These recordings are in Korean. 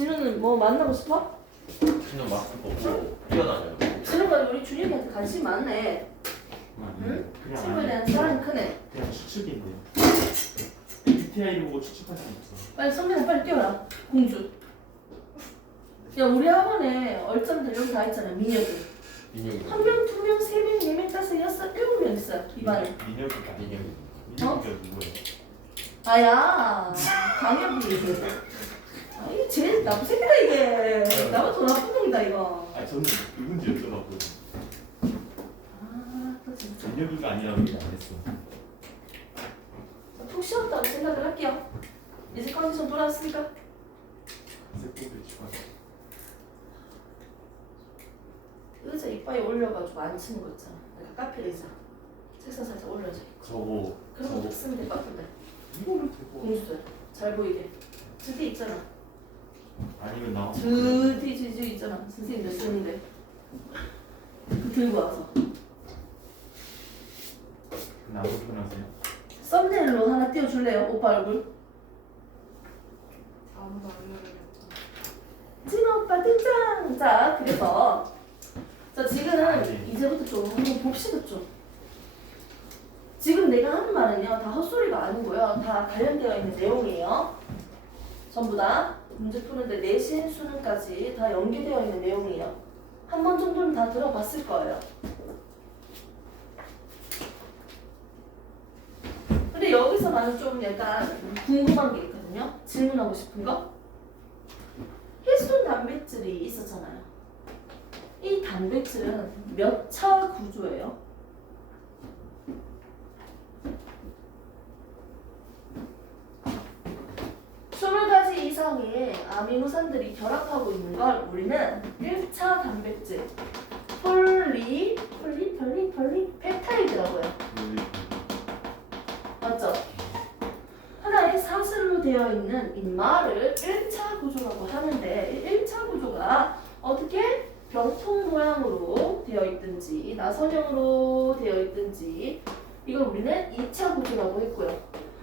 진우는 뭐 만나고 싶어? 진우 마스크 벗고 뛰어다녀요. 진우가 우리 준혁이한테 관심 많네. 응? 친구에 대한 사랑이 크네. 그냥 추측인데 MBTI 보고 추측할 수 없어. 빨리 선배는 빨리 뛰어라. 공주. 야 우리 학원에 얼짱들 여기 다 있잖아. 미녀들. 민혁이. 한 명, 두 명, 세 명, 네 명, 다섯, 여섯, 일곱 명 있어. 이 반에. 민혁이가 민혁이. 민혁이가 누구예요? 아야 강혁이. 이 제일 나쁜 새끼다 이게. 나보다 더 나쁜 놈이다 이거. 아 저는 누군지 여쭤봤거든요. 아또 진짜. 민혁이가 아니라고 얘기 안 했어. 푹 쉬었다고 생각을 할게요. 이제 컨디션 돌아왔으니까. 세포를 추가. 의자 이빨에 올려가지고 안 치는 거 있잖아. 그러니까 카페 의자. 책상 살짝 올려줘. 저거 그런 거 쓰면 될 것 같은데. 이거를 대고 공주들 잘 보이게. 드디 있잖아. 아니면 나 드디 있잖아. 선생님들 쓰는데. 그 들고 와서. 나도 편하세요. 썸네일로 하나 띄워줄래요? 오빠 얼굴. 아무도 안 누르겠죠. 진호 오빠 등장! 자, 그래서 자 지금 네. 이제부터 좀 한번 봅시다 좀. 지금 내가 하는 말은요 다 헛소리가 아니고요 다 관련되어 있는 내용이에요. 전부 다 문제 푸는데 내신 수능까지 다 연계되어 있는 내용이에요. 한 번 정도는 다 들어봤을 거예요. 근데 여기서 나는 좀 약간 궁금한 게 있거든요. 질문하고 싶은 거. 히스톤 단백질이 있었잖아요. 이 단백질은 몇 차 구조예요? 스물 가지 이상의 아미노산들이 결합하고 있는 걸 우리는 1차 단백질 폴리페타이드라고요. 맞죠? 하나의 사슬로 되어 있는 이 말을 1차 구조라고 하는데 1차 구조가 어떻게 병통 모양으로 되어 있든지 나선형으로 되어 있든지 이걸 우리는 2차 구조라고 했고요.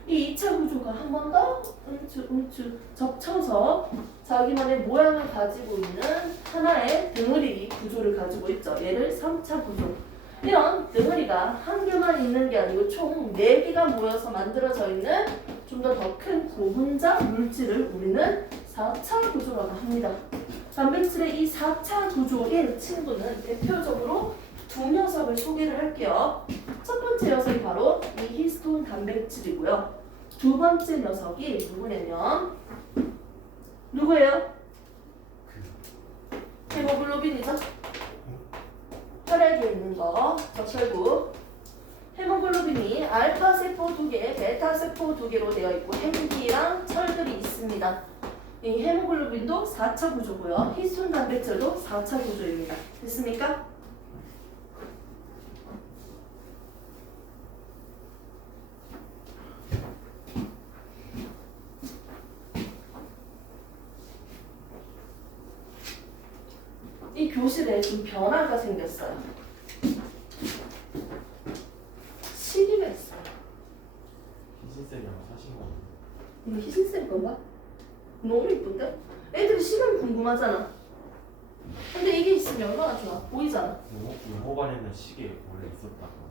이 2차 구조가 한 번 더 움츠 접쳐서 자기만의 모양을 가지고 있는 하나의 덩어리 구조를 가지고 있죠. 얘를 3차 구조. 이런 덩어리가 한 개만 있는 게 아니고 총 4개가 모여서 만들어져 있는 좀 더 큰 고분자 물질을 우리는 4차 구조라고 합니다. 단백질의 이 4차 구조의 친구는 대표적으로 두 녀석을 소개를 할게요. 첫 번째 녀석이 바로 이 히스톤 단백질이고요. 두 번째 녀석이 누구냐면 누구예요? 헤모글로빈이죠. 혈액에 있는 거, 적혈구. 헤모글로빈이 알파 세포 2개, 베타 세포 2개로 되어 있고 핵기랑 철들이 있습니다. 이 헤모글로빈도 4차 구조고요. 히스톤 단백질도 4차 구조입니다. 됐습니까? 이 교실에 좀 변화가 생겼어요. 시기가 있어요. 희진쌤이랑 사신 거 같아요. 이거 희신쌤 건가? 너무 이쁜데? 애들이 시간 궁금하잖아. 근데 이게 있으면 얼마나 좋아. 보이잖아. 영어반에는 시계 원래 있었다고.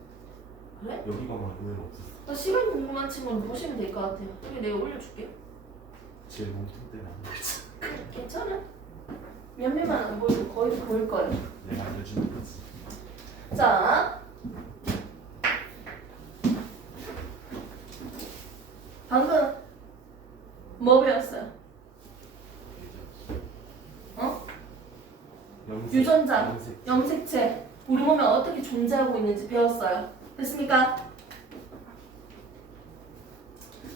그래? 여기가만 원래 없었어. 나 시간 궁금한 친구는 보시면 될 것 같아요. 여기 내가 올려줄게. 제 몸통 때문에 안 되지. 괜찮아. 몇 명만 안 보여도 거의 보일 거예요. 내가 알려주는 거지. 자, 방금 뭐 배웠어요? 어? 유전자, 염색. 염색체, 우리 몸에 어떻게 존재하고 있는지 배웠어요. 됐습니까?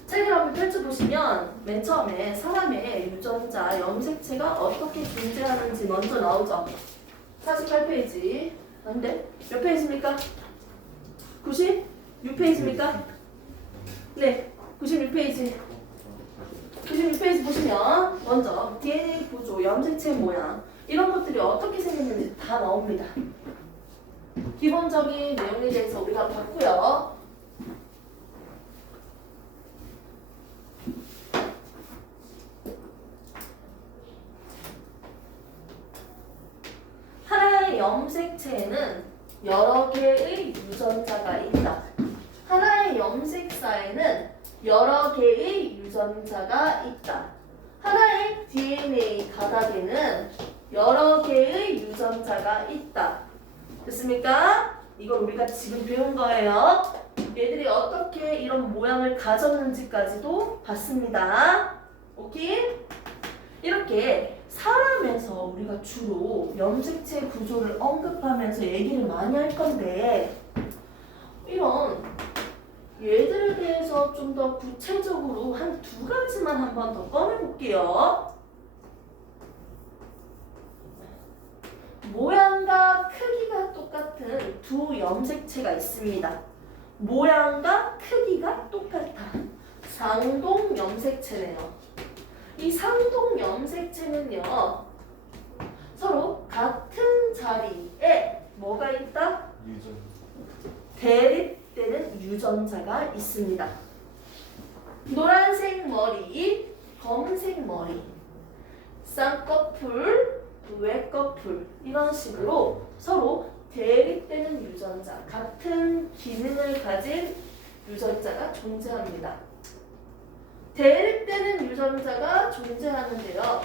책을 한번 펼쳐보시면 맨 처음에 사람의 유전자, 염색체가 어떻게 존재하는지 먼저 나오죠. 48페이지. 안돼? 몇 페이지입니까? 96페이지입니까? 네, 96페이지. 96페이지 보시면 먼저 DNA 구조, 염색체 모양 이런 것들이 어떻게 생겼는지 다 나옵니다. 기본적인 내용에 대해서 우리가 봤고요. 염색체에는 여러 개의 유전자가 있다. 하나의 염색사에는 여러 개의 유전자가 있다. 하나의 DNA 가닥에는 여러 개의 유전자가 있다. 됐습니까? 이걸 우리가 지금 배운 거예요. 얘들이 어떻게 이런 모양을 가졌는지까지도 봤습니다. 오케이? 이렇게 사람에서 우리가 주로 염색체 구조를 언급하면서 얘기를 많이 할 건데 이런 얘들에 대해서 좀 더 구체적으로 한 두 가지만 한번 더 꺼내볼게요. 모양과 크기가 똑같은 두 염색체가 있습니다. 모양과 크기가 똑같아. 상동 염색체네요. 이 상동 염색체는요, 서로 같은 자리에 뭐가 있다? 유전. 대립되는 유전자가 있습니다. 노란색 머리, 검은색 머리, 쌍꺼풀, 외꺼풀 이런 식으로 서로 대립되는 유전자, 같은 기능을 가진 유전자가 존재합니다. 대립되는 유전자가 존재하는데요.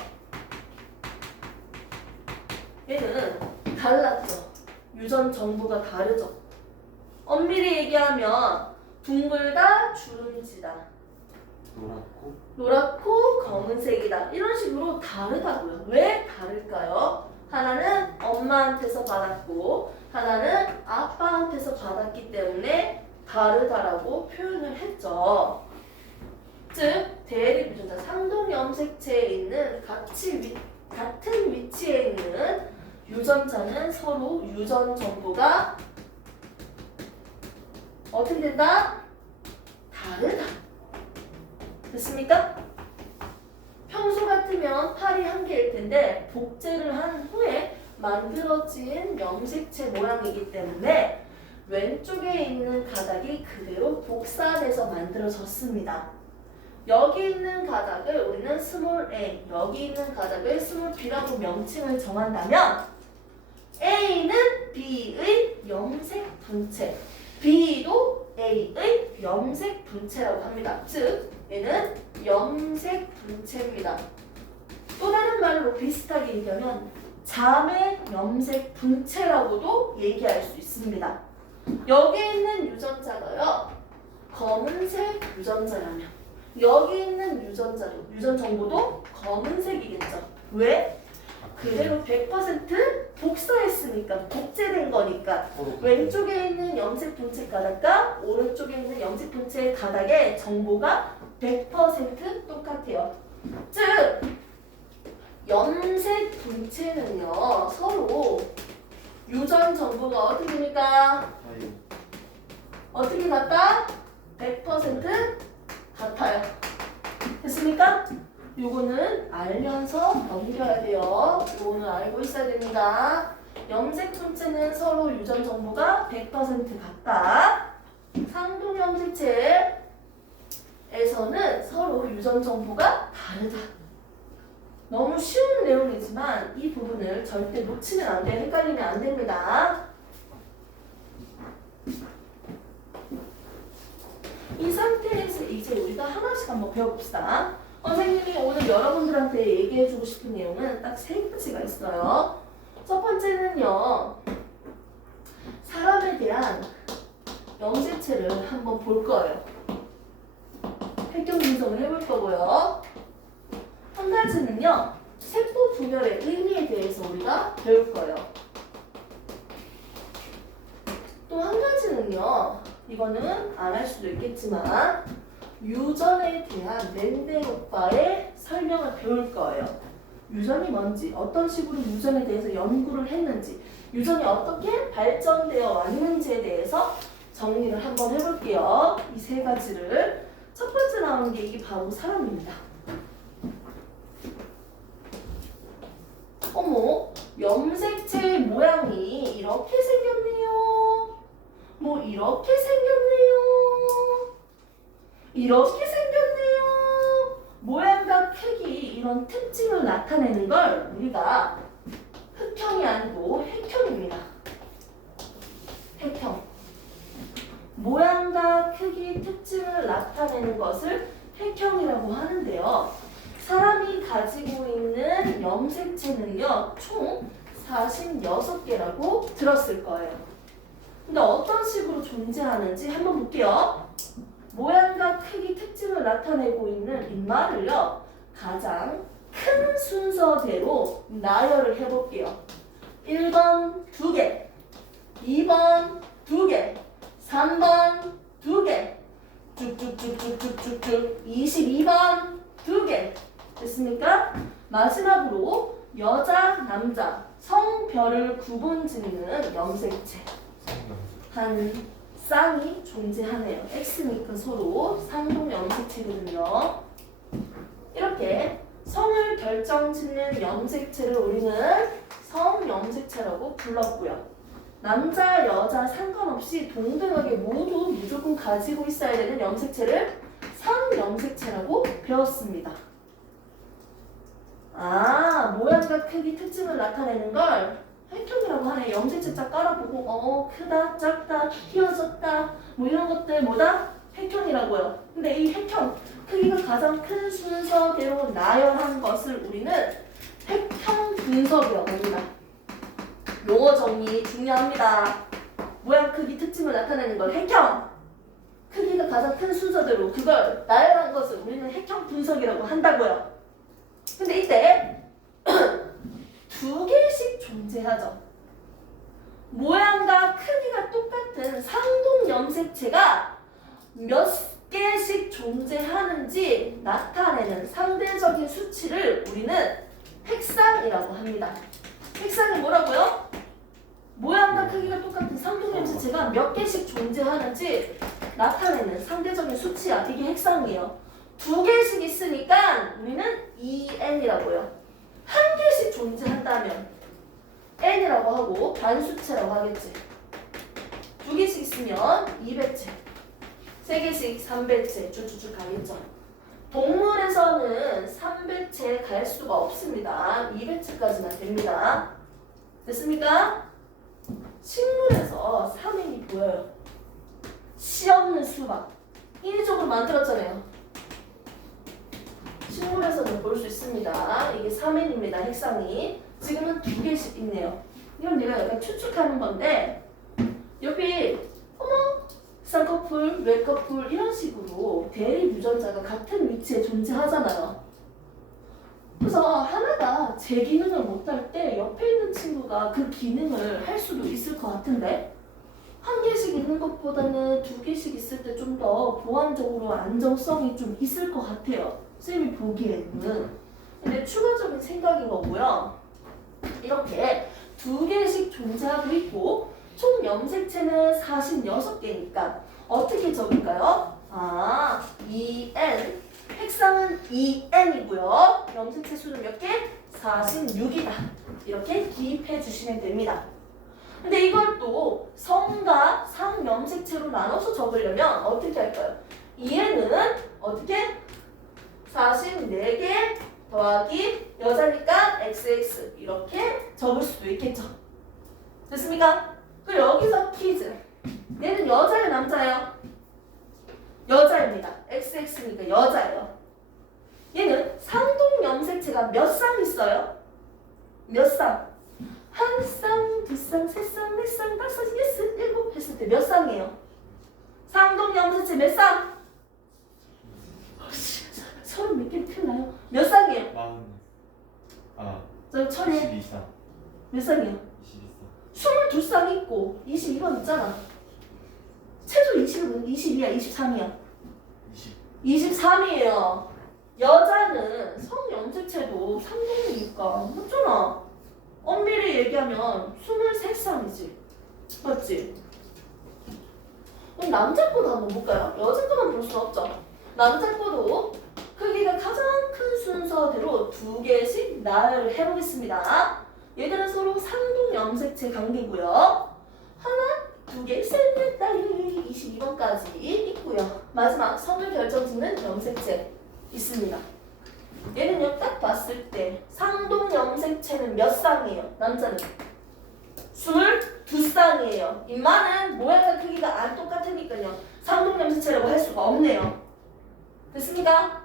얘는 달랐죠. 유전 정보가 다르죠. 엄밀히 얘기하면 둥글다, 주름지다. 노랗고 검은색이다. 이런 식으로 다르다고요. 왜 다를까요? 하나는 엄마한테서 받았고 하나는 아빠한테서 받았기 때문에 다르다라고 표현을 했죠. 즉 대립 유전자 상동 염색체에 있는 같은 위치에 있는 유전자는 서로 유전 정보가 어떻게 된다? 다르다. 됐습니까? 평소 같으면 팔이 한 개일 텐데 복제를 한 후에 만들어진 염색체 모양이기 때문에 왼쪽에 있는 가닥이 그대로 복사돼서 만들어졌습니다. 여기 있는 가닥을 우리는 스몰 a, 여기 있는 가닥을 스몰 b라고 명칭을 정한다면 A는 B의 염색 분체, B도 A의 염색 분체라고 합니다. 즉 얘는 염색 분체입니다. 또 다른 말로 비슷하게 얘기하면 자매 염색 분체라고도 얘기할 수 있습니다. 여기 있는 유전자가요, 검은색 유전자라면 여기 있는 유전자도, 유전 정보도 검은색이겠죠. 왜? 그대로 100% 복사했으니까, 복제된 거니까. 왼쪽에 있는 염색 분체 가닥과 오른쪽에 있는 염색 분체 가닥의 정보가 100% 똑같아요. 즉 염색 분체는요 서로 유전 정보가 어떻게 됩니까? 어떻게 같다? 100% 같아요. 됐습니까? 요거는 알면서 넘겨야 돼요. 요거는 알고 있어야 됩니다. 염색 분체는 서로 유전 정보가 100% 같다. 상동 염색체에서는 서로 유전 정보가 다르다. 너무 쉬운 내용이지만 이 부분을 절대 놓치면 안 돼요. 헷갈리면 안 됩니다. 이 상태에서 이제 우리가 하나씩 한번 배워봅시다. 선생님이 오늘 여러분들한테 얘기해주고 싶은 내용은 딱 세 가지가 있어요. 첫 번째는요, 사람에 대한 염색체를 한번 볼 거예요. 획경 분석을 해볼 거고요. 한 가지는요, 세포 분열의 의미에 대해서 우리가 배울 거예요. 또 한 가지는요, 이거는 안 할 수도 있겠지만 유전에 대한 멘델로파의 설명을 배울 거예요. 유전이 뭔지, 어떤 식으로 유전에 대해서 연구를 했는지, 유전이 어떻게 발전되어 왔는지에 대해서 정리를 한번 해볼게요. 이 세 가지를. 첫 번째 나오는 게 이게 바로 사람입니다. 어머, 염색체의 모양이 이렇게 생겼네요. 뭐 이렇게 생겼네요. 이렇게 생겼네요. 모양과 크기 이런 특징을 나타내는 걸 우리가 흑형 획형이 아니고 획형입니다. 획형. 모양과 크기 특징을 나타내는 것을 획형이라고 하는데요. 사람이 가지고 있는 염색체는요, 총 46개라고 들었을 거예요. 근데 어떤 식으로 존재하는지 한번 볼게요. 모양과 크기 특징을 나타내고 있는 인마를요, 가장 큰 순서대로 나열을 해볼게요. 1번 2개, 2번 2개, 3번 2개, 쭉쭉쭉쭉쭉쭉 22번 2개. 됐습니까? 마지막으로 여자, 남자, 성별을 구분짓는 염색체 한 쌍이 존재하네요. X니까 서로 상동 염색체거든요. 이렇게 성을 결정짓는 염색체를 우리는 성염색체라고 불렀고요. 남자, 여자 상관없이 동등하게 모두 무조건 가지고 있어야 되는 염색체를 상염색체라고 배웠습니다. 아, 모양과 크기 특징을 나타내는 걸 획형이라고 하네. 염색체 짝 깔아보고 크다, 작다, 휘어졌다 뭐 이런 것들 뭐다? 획형이라고요. 근데 이 획형, 크기가 가장 큰 순서대로 나열한 것을 우리는 획형 분석이라고 합니다. 용어 정리 중요합니다. 모양, 크기, 특징을 나타내는 걸 획형, 크기가 가장 큰 순서대로 그걸 나열한 것을 우리는 획형 분석이라고 한다고요. 근데 이때 두 개씩 존재하죠. 모양과 크기가 똑같은 상동 염색체가 몇 개씩 존재하는지 나타내는 상대적인 수치를 우리는 획상이라고 합니다. 획상이 뭐라고요? 모양과 크기가 똑같은 상동 염색체가 몇 개씩 존재하는지 나타내는 상대적인 수치야. 이게 획상이에요. 두 개씩 있으니까 우리는 EN이라고요. 한 개씩 존재한다면 N이라고 하고 단수체라고 하겠지. 두 개씩 있으면 2배체, 세 개씩 3배체 쭉쭉쭉 가겠죠. 동물에서는 3배체 갈 수가 없습니다. 2배체까지만 됩니다. 됐습니까? 식물에서 3N이 보여요. 씨 없는 수박. 인위적으로 만들었잖아요. 식물에서는 볼 수 있습니다. 이게 3N입니다. 핵상이. 지금은 두 개씩 있네요. 이건 내가 약간 추측하는 건데 옆에 쌍꺼풀, 외꺼풀 이런 식으로 대립 유전자가 같은 위치에 존재하잖아요. 그래서 하나가 제 기능을 못할 때 옆에 있는 친구가 그 기능을 할 수도 있을 것 같은데 한 개씩 있는 것보다는 두 개씩 있을 때 좀 더 보완적으로 안정성이 좀 있을 것 같아요. 쌤이 보기에는. 근데 추가적인 생각인 거고요. 이렇게 두 개씩 존재하고 있고 총 염색체는 46개니까 어떻게 적을까요? 아, EN. 획상은 EN이고요. 염색체 수는 몇 개? 46이다. 이렇게 기입해 주시면 됩니다. 근데 이걸 또 성과 상염색체로 나눠서 적으려면 어떻게 할까요? EN은 어떻게? 44개 더하기 여자니까 XX 이렇게 적을 수도 있겠죠. 됐습니까? 그리고 여기서 퀴즈. 얘는 여자예요, 남자예요? 여자입니다. XX니까 여자예요. 얘는 상동 염색체가 몇 쌍 있어요? 몇 쌍? 한 쌍, 두 쌍, 세 쌍, 네 쌍, 다섯, 여섯, 일곱 했을 때 몇 쌍이에요? 상동 염색체 몇 쌍? 서른 몇 개 틀나요? 몇 쌍이에요? 40. 저 천에 22쌍. 몇 쌍이에요? 22쌍. 22쌍 있고 22번 있잖아. 최소 20은 22야, 23이야. 23이에요. 여자는 성염색체도 상동이니까 맞잖아. 엄밀히 얘기하면 23쌍이지. 맞지? 그럼 남자 거도 한번 볼까요? 여자 거만 볼 수는 없죠. 남자 거도 크기가 가장 큰 순서대로 두 개씩 나열을 해보겠습니다. 얘들은 서로 상동 염색체 관계고요. 하나, 두 개, 셋, 넷, 다 22번까지 있고요. 마지막 성을 결정짓는 염색체 있습니다. 얘는요 딱 봤을 때 상동 염색체는 몇 쌍이에요? 남자는 22쌍이에요. 인마는 모양과 크기가 안 똑같으니까요 상동 염색체라고 할 수가 없네요. 됐습니까?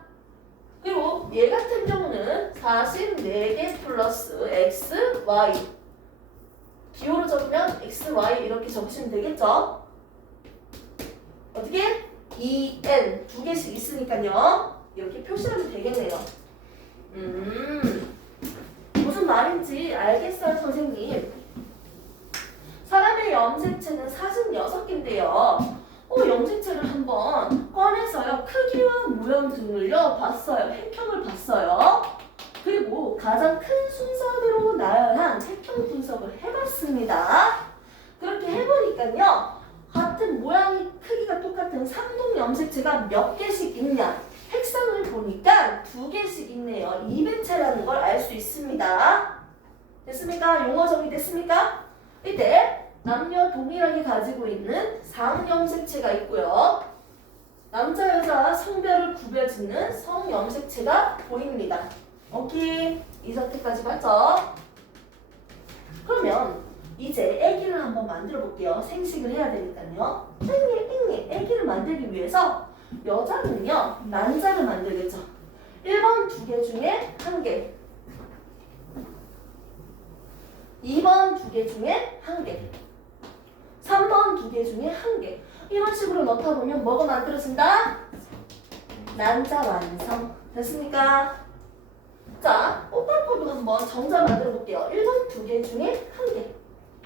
그리고 얘 같은 경우는 44개 플러스 x, y 기호로 적으면 x, y 이렇게 적으시면 되겠죠? 어떻게? EN 두 개씩 있으니까요 이렇게 표시하면 되겠네요. 무슨 말인지 알겠어요 선생님? 사람의 염색체는 46개인데요 염색체를 한번 꺼내서요 크기와 모양 등을요 봤어요. 획형을 봤어요. 그리고 가장 큰 순서대로 나열한 획형 분석을 해봤습니다. 그렇게 해보니까요 같은 모양이 크기가 똑같은 상동 염색체가 몇 개씩 있냐 색상을 보니까 2개씩 있네요. 이벤체라는 걸 알 수 있습니다. 됐습니까? 용어 정리됐습니까? 이때 남녀 동일하게 가지고 있는 상염색체가 있고요. 남자 여자 성별을 구별짓는 성염색체가 보입니다. 오케이. 이 상태까지 맞죠? 그러면 이제 아기를 한번 만들어 볼게요. 생식을 해야 되니까요. 아기를 만들기 위해서 여자는요 난자를 만들겠죠. 1번 2개 중에 1개, 2번 2개 중에 1개, 3번 2개 중에 1개. 이런 식으로 넣다 보면 뭐가 만들어진다? 난자 완성. 됐습니까? 자, 오빠코도 한번 정자 만들어 볼게요. 1번 2개 중에 1개.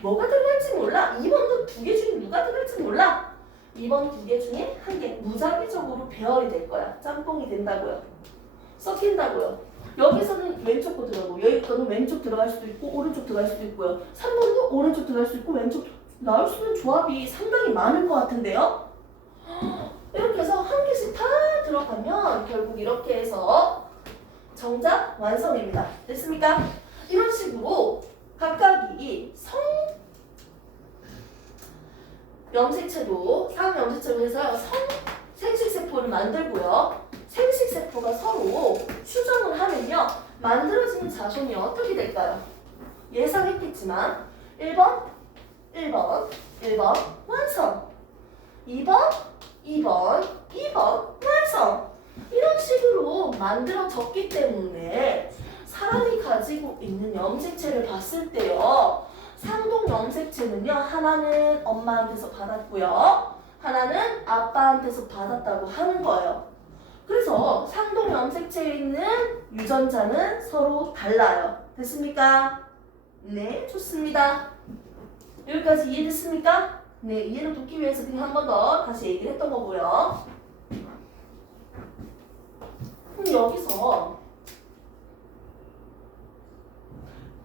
뭐가 들어갈지 몰라. 2번도 2개 중에 누가 들어갈지 몰라. 2번 2개 중에 1개. 무작위적으로 배열이 될 거야. 짬뽕이 된다고요. 섞인다고요. 여기서는 왼쪽 거 들어가고 여기 거는 왼쪽 들어갈 수도 있고 오른쪽 들어갈 수도 있고요. 3번도 오른쪽 들어갈 수 있고 왼쪽 나올 수 있는 조합이 상당히 많을 것 같은데요. 이렇게 해서 한 개씩 다 들어가면 결국 이렇게 해서 정자 완성입니다. 됐습니까? 이런 식으로 각각이 염색체도 상염색체로 해서 생식세포를 만들고요. 생식세포가 서로 수정을 하면요. 만들어지는 자손이 어떻게 될까요? 예상했겠지만 1번 완성 2번 완성 이런 식으로 만들어졌기 때문에 사람이 가지고 있는 염색체를 봤을 때요. 상동 염색체는요. 하나는 엄마한테서 받았고요. 하나는 아빠한테서 받았다고 하는 거예요. 그래서 상동 염색체에 있는 유전자는 서로 달라요. 됐습니까? 네, 좋습니다. 여기까지 이해됐습니까? 네, 이해를 돕기 위해서 그냥 한 번 더 다시 얘기를 했던 거고요. 그럼 여기서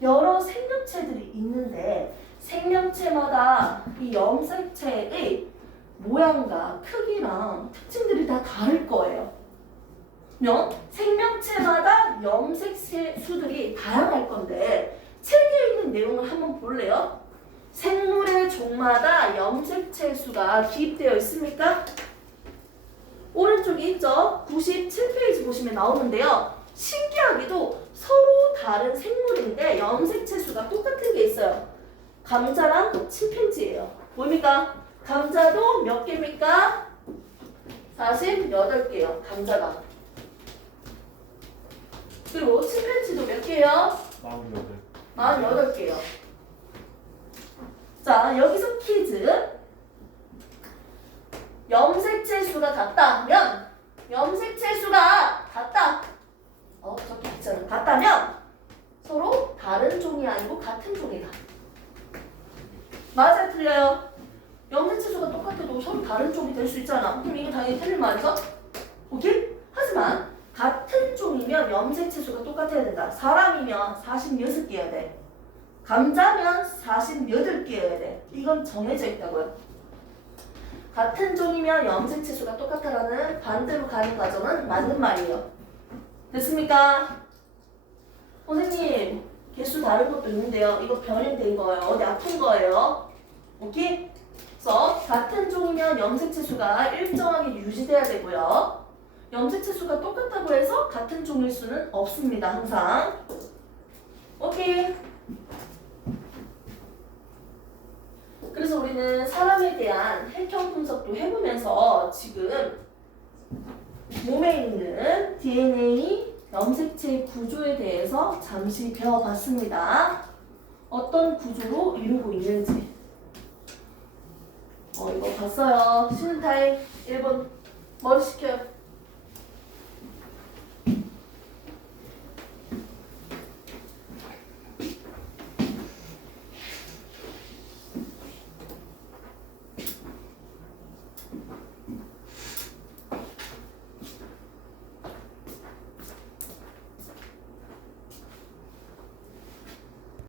여러 생명체들이 있는데 생명체마다 이 염색체의 모양과 크기랑 특징들이 다 다를 거예요. 생명체마다 염색체 수들이 다양할 건데 책에 있는 내용을 한번 볼래요? 생물의 종마다 염색체 수가 기입되어 있습니까? 오른쪽에 있죠? 97페이지 보시면 나오는데요. 신기하게도 서로 다른 생물인데 염색체 수가 똑같은 게 있어요. 감자랑 침팬지예요. 뭡니까? 감자도 몇 개입니까? 48개요. 감자가. 그리고 침팬지도 몇 개요? 48개요. 자, 여기서 퀴즈. 염색체 수가 같다면 염색체 수가 같다. 저기 있잖아. 같다면 서로 다른 종이 아니고 같은 종이다. 맞아요, 틀려요? 염색체 수가 똑같아도 서로 다른 종이 될 수 있잖아. 그럼 이거 당연히 틀린 말이죠? 오케이? 하지만 같은 종이면 염색체 수가 똑같아야 된다. 사람이면 46개여야 돼. 감자면 48개여야 돼. 이건 정해져 있다고요. 같은 종이면 염색체 수가 똑같다라는 반대로 가는 과정은 맞는 말이에요. 됐습니까? 선생님, 개수 다른 것도 있는데요. 이거 변형된 거예요. 어디 아픈 거예요. 오케이? 그래서 같은 종이면 염색체 수가 일정하게 유지돼야 되고요. 염색체 수가 똑같다고 해서 같은 종일 수는 없습니다. 항상. 오케이. 그래서 우리는 사람에 대한 혈형 분석도 해보면서 지금 몸에 있는 DNA 염색체 구조에 대해서 잠시 배워봤습니다. 어떤 구조로 이루고 있는지. 이거 봤어요. 쉬는 타임 1분. 머리 식혀요.